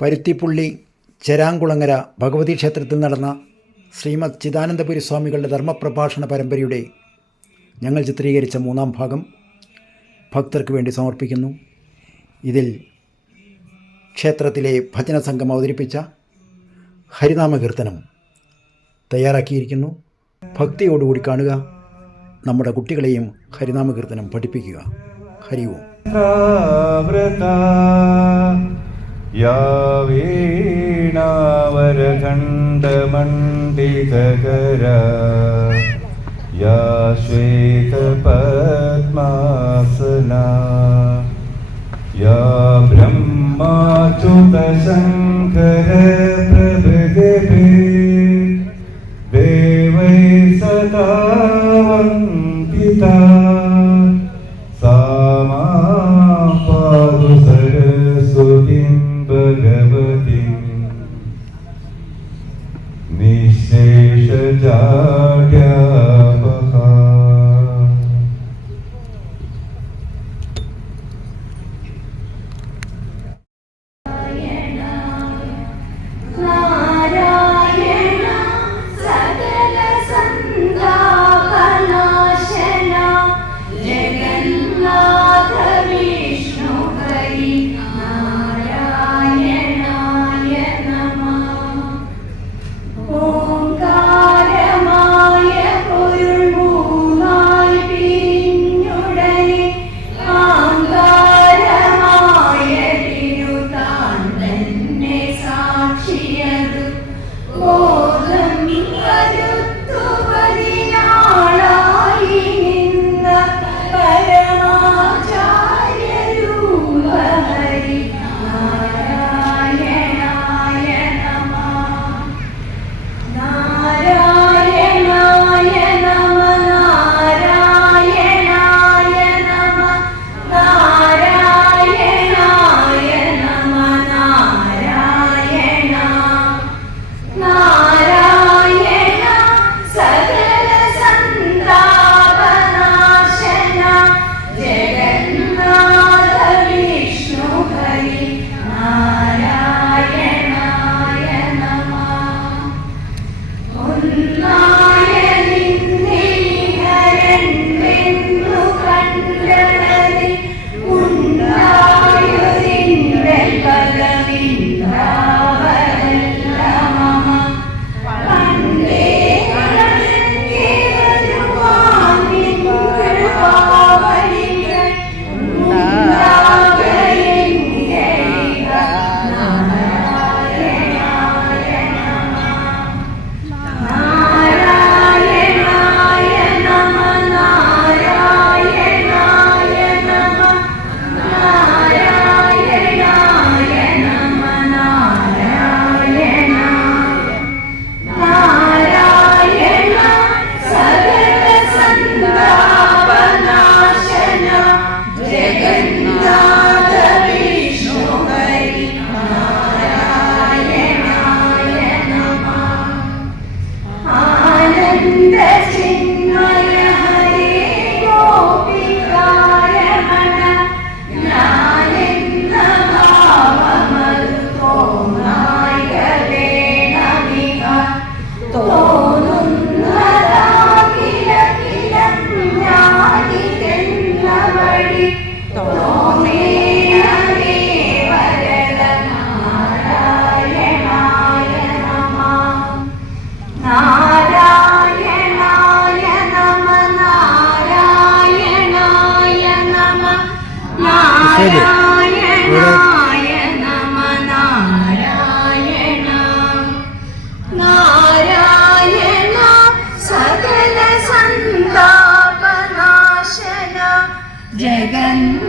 പരുത്തിപ്പുള്ളി ചെരാങ്കുളങ്ങര ഭഗവതി ക്ഷേത്രത്തിൽ നടന്ന ശ്രീമദ് ചിദാനന്ദപുരി സ്വാമികളുടെ ധർമ്മപ്രഭാഷണ പരമ്പരയുടെ ഞങ്ങൾ ചിത്രീകരിച്ച മൂന്നാം ഭാഗം ഭക്തർക്ക് വേണ്ടി സമർപ്പിക്കുന്നു. ഇതിൽ ക്ഷേത്രത്തിലെ ഭജന സംഘം അവതരിപ്പിച്ച ഹരിനാമകീർത്തനം തയ്യാറാക്കിയിരിക്കുന്നു. ഭക്തിയോടുകൂടി കാണുക നമ്മുടെ കുട്ടികളെയും ഹരിനാമകീർത്തനം പഠിപ്പിക്കുക. ഹരി ഓം. या वीणावरखण्डमण्डिकरा या श्वेतपद्मासना। या ब्रह्माच्युतशङ्करप्रभृतिभिः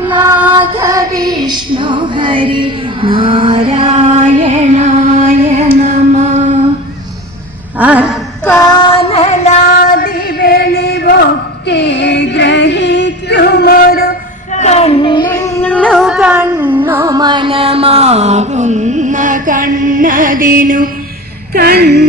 നാഥ വിഷ്ണു ഹരി നാരായണായ നമ അർക്കാനലാതി വെളിവൊക്കെ ഗ്രഹിക്കുമൊരു കണ്ണിന്നു കണ്ണു മനമാകുന്ന കണ്ണതിനു കണ്ണു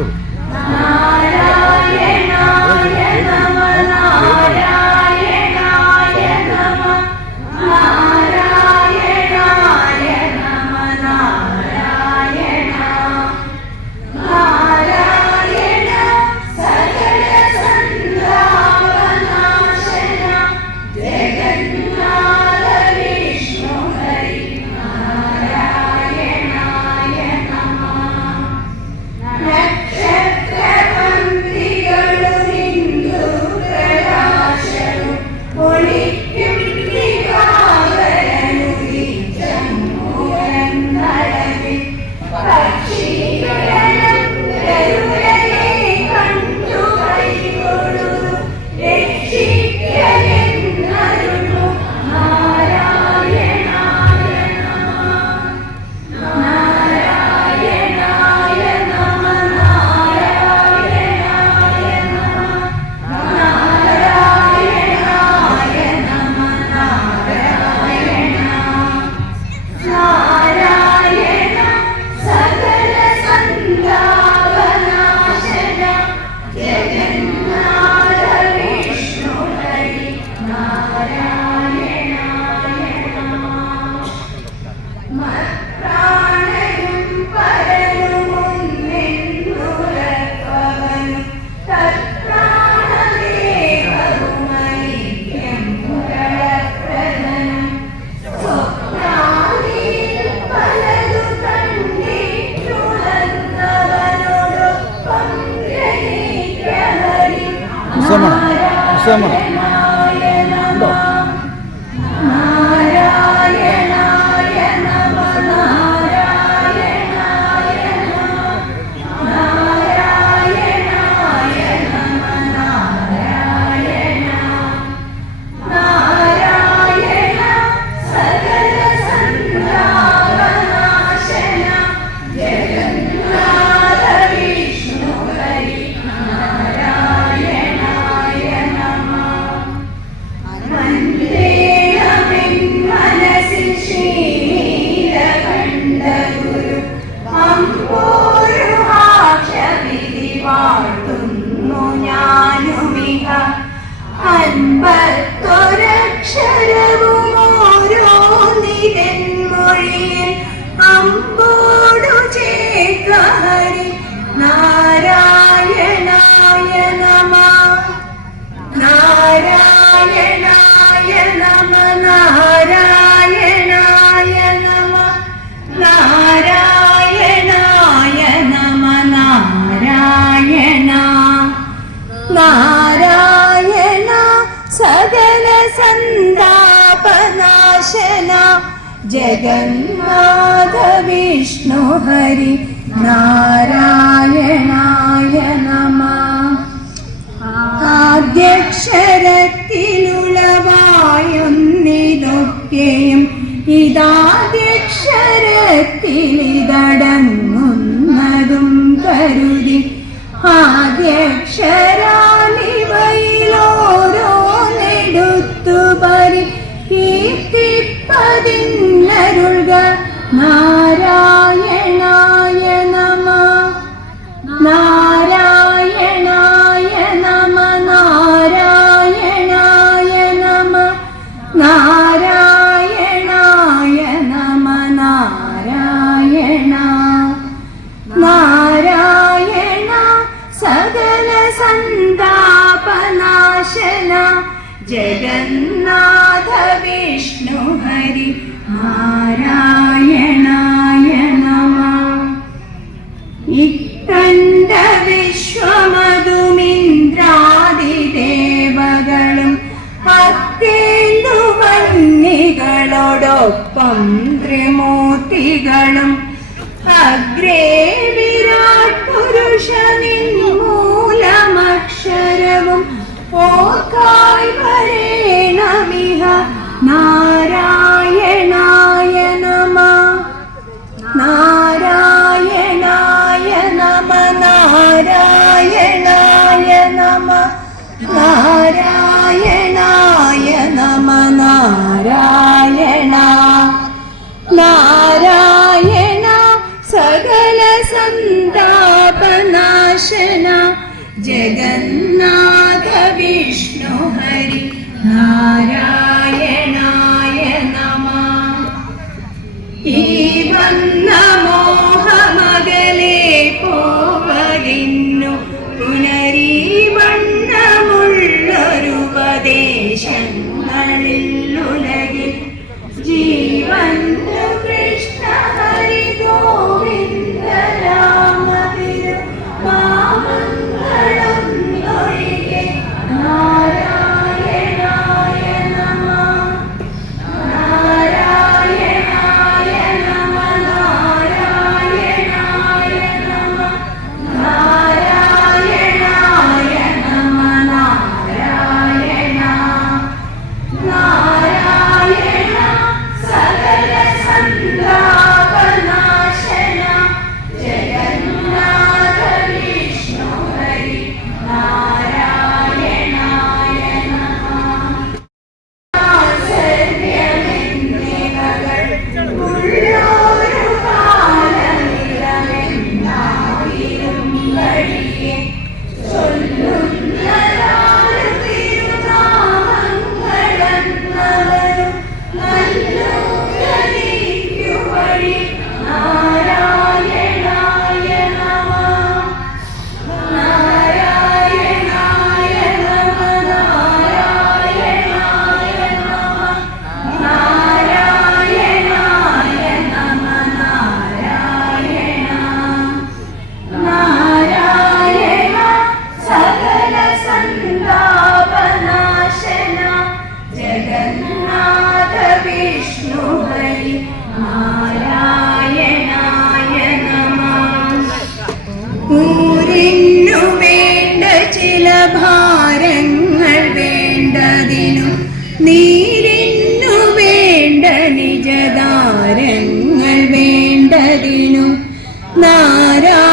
നാരായണായ നാരായണായ അമ്പോടു ചേക്കഹരി നാരായണായ നമ നാരായണായ നമ നാരായണായ നമ നാരായണായ നമ നാരായണ जगन्नाथ विष्णु हरि നാരായണായ നമ ആദ്യക്ഷരത്തിലുളവായൊന്നിലൊക്കെയും ഇതാദ്യക്ഷരത്തിലിതടങ്ങുന്നതും കരുതി. ആദ്യക്ഷര ത്രിമൂർത്തികളും അഗ്രേ വിരാട് പുരുഷനിൻ മൂലമക്ഷരവും ഓക്കായി വരേണമിഹ നാരായണായ നമ നാരായണായ നമ നാരായണായ നമ നാരായണായ നമ നാരായ ആരാ നീരിന്നു വേണ്ട നിജതാരങ്ങൾ വേണ്ടതിനും നാരായ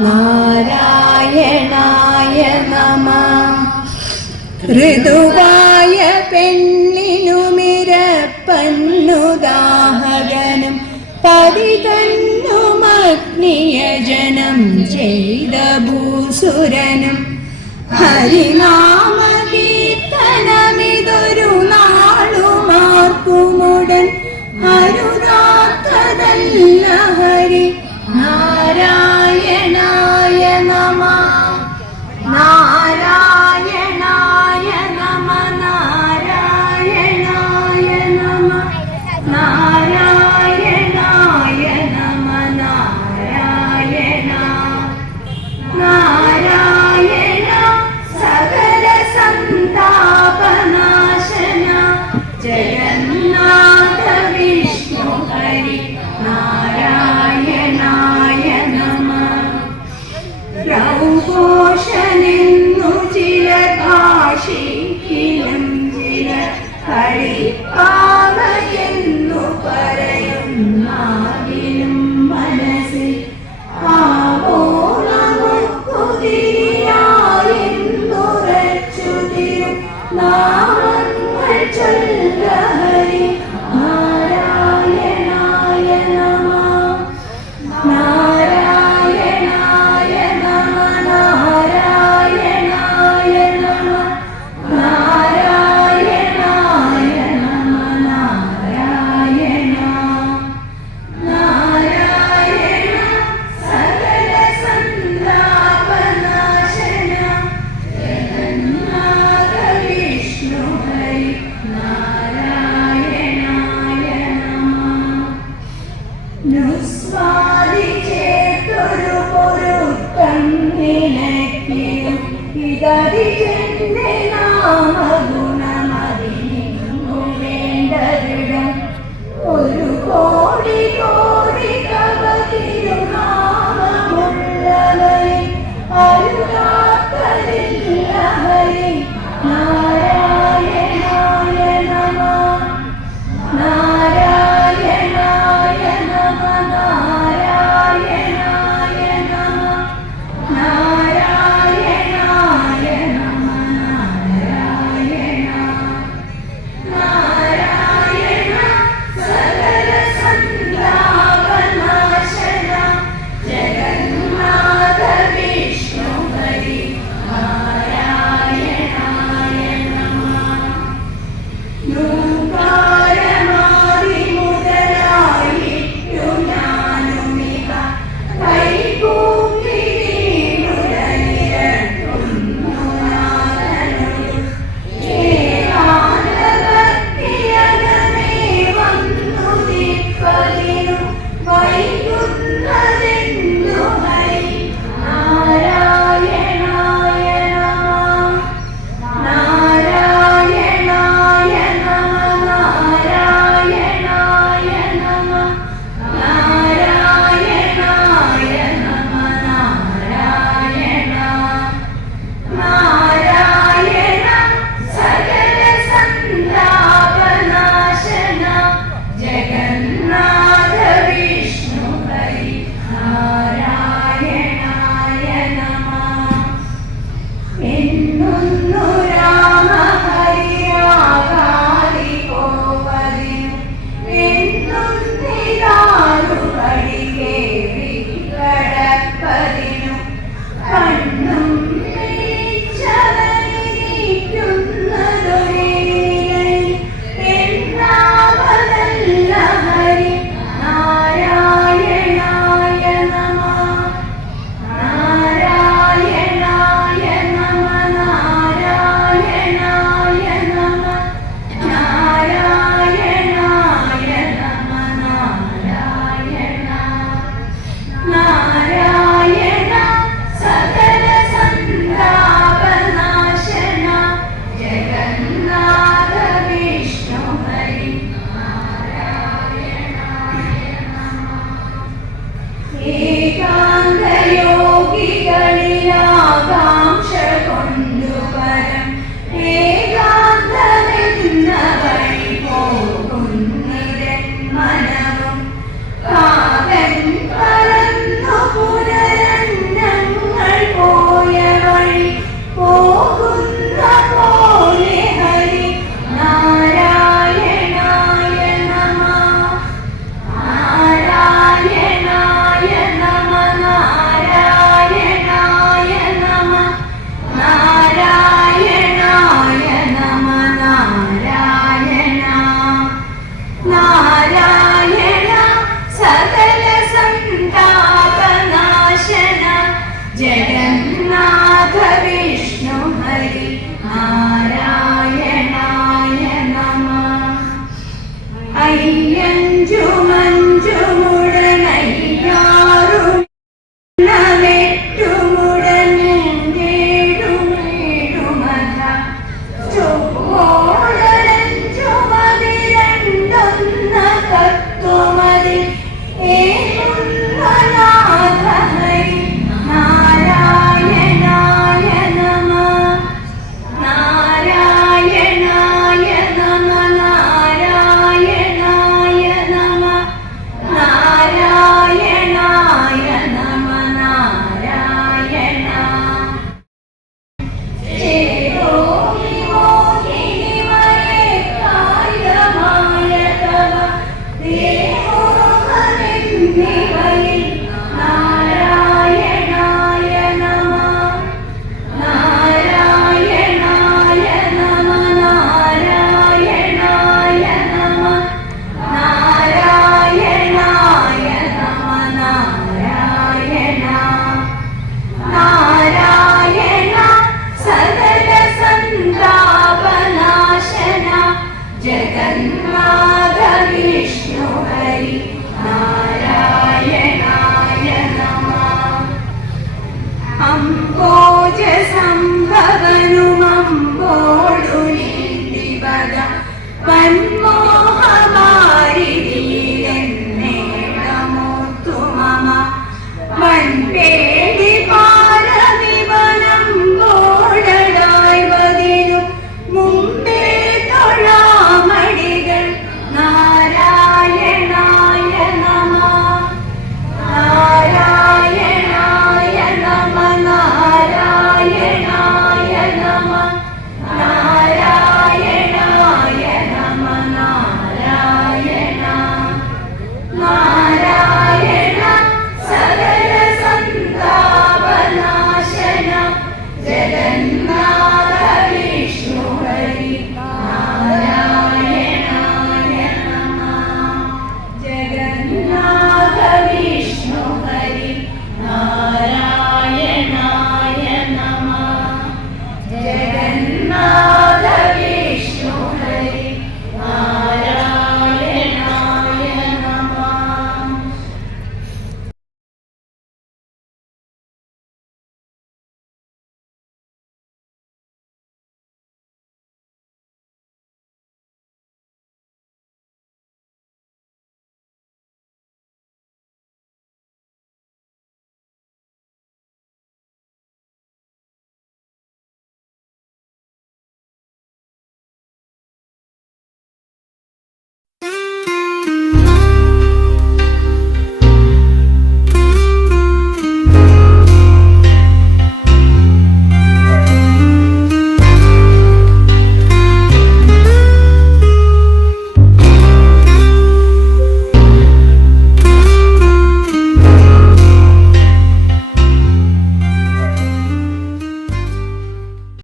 നാരായണായ നമ. ഋതുവായ പെണ്ണിനുമിരപ്പന്നുദാഹകനും പതിതന്നുമഗ്നിയജനം ചെയ്ത ഭൂസുരനും. ഹരിനാമകീർത്തനമിതൊരു Oh.